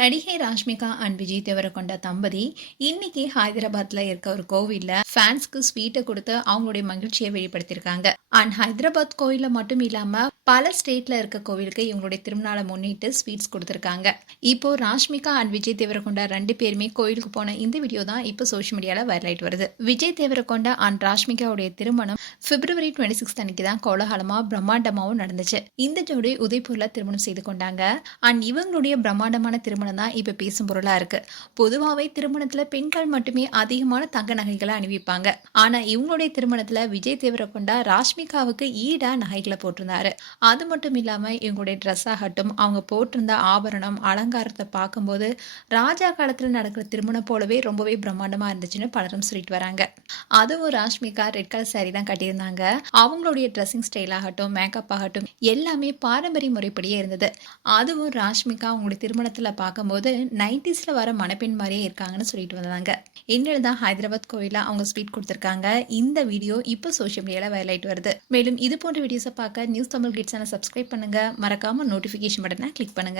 நடிகை ராஷ்மிகா அண்ட் விஜய் தேவரகொண்ட தம்பதி இன்னைக்கு ஹைதராபாத்ல இருக்க ஒரு கோவில்ல ஃபேன்ஸ்க்கு ஸ்வீட்டை கொடுத்து அவங்களுடைய மகிழ்ச்சியை வெளிப்படுத்தியிருக்காங்க. அண்ட் ஹைதராபாத் கோயில்ல மட்டும் இல்லாம பல ஸ்டேட்ல இருக்க கோவிலுக்கு இவங்களுடைய திருநாளை முன்னிட்டு ஸ்வீட்ஸ் கொடுத்திருக்காங்க. இப்போ ராஷ்மிகா அண்ட் விஜய் தேவரகொண்டா ரெண்டு பேருமே கோயிலுக்கு போன இந்த வீடியோ தான் இப்போ சோஷியல் மீடியால வைரல் ஆயிட்டு வருது. விஜய் தேவரகொண்டா அண்ட் ராஷ்மிகாவுடைய திருமணம் February 26 அன்னைக்கு தான் கோலாகலமா பிரம்மாண்டமாவும் நடந்துச்சு. இந்த ஜோடி உதய்பூர்ல திருமணம் செய்து கொண்டாங்க. அண்ட் இவங்களுடைய பிரம்மாண்டமான திருமணம் தான் இப்ப பேசும் பொருளா இருக்கு. பொதுவாகவே திருமணத்துல பெண்கள் மட்டுமே அதிகமான தங்க நகைகளை அணிவிப்பாங்க. ஆனா இவங்களுடைய திருமணத்துல விஜய் தேவரகொண்டா ராஷ்மிகாவுக்கு ஈடா நகைகளை போட்டிருந்தாரு. அது மட்டும் இல்லாம இவங்களுடைய ட்ரெஸ் ஆகட்டும், அவங்க போட்டிருந்த ஆபரணம் அலங்காரத்தை பார்க்கும்போது ராஜா காலத்துல நடக்கிற திருமணம் போலவே ரொம்பவே பிரம்மாண்டமா இருந்துச்சுன்னு பலரும் சொல்லிட்டு வராங்க. அதுவும் ராஷ்மிகா ரெட் கலர் சாரி தான் கட்டியிருந்தாங்க. அவங்களுடைய ட்ரெஸ்ஸிங் ஸ்டைல் ஆகட்டும், மேக்கப் ஆகட்டும் எல்லாமே பாரம்பரிய முறைப்படியே இருந்தது. அதுவும் ராஷ்மிகா அவங்களுடைய திருமணத்துல பார்க்கும்போது 90sல வர மணப்பெண் மாதிரியே இருக்காங்கன்னு சொல்லிட்டு வந்தாங்க. இன்னும் தான் ஹைதராபாத் கோயில அவங்க ஸ்வீட் கொடுத்திருக்காங்க. இந்த வீடியோ இப்போ சோஷியல் மீடியால வைரல் ஆயிட்டு வருது. மேலும் இது போன்ற வீடியோஸை பார்க்க நியூஸ் தமிழ் கிட்ஸ் சப்ஸ்கிரைப் பண்ணுங்க. மறக்காம நோட்டிபிகேஷன் பட்டனை கிளிக் பண்ணுங்க.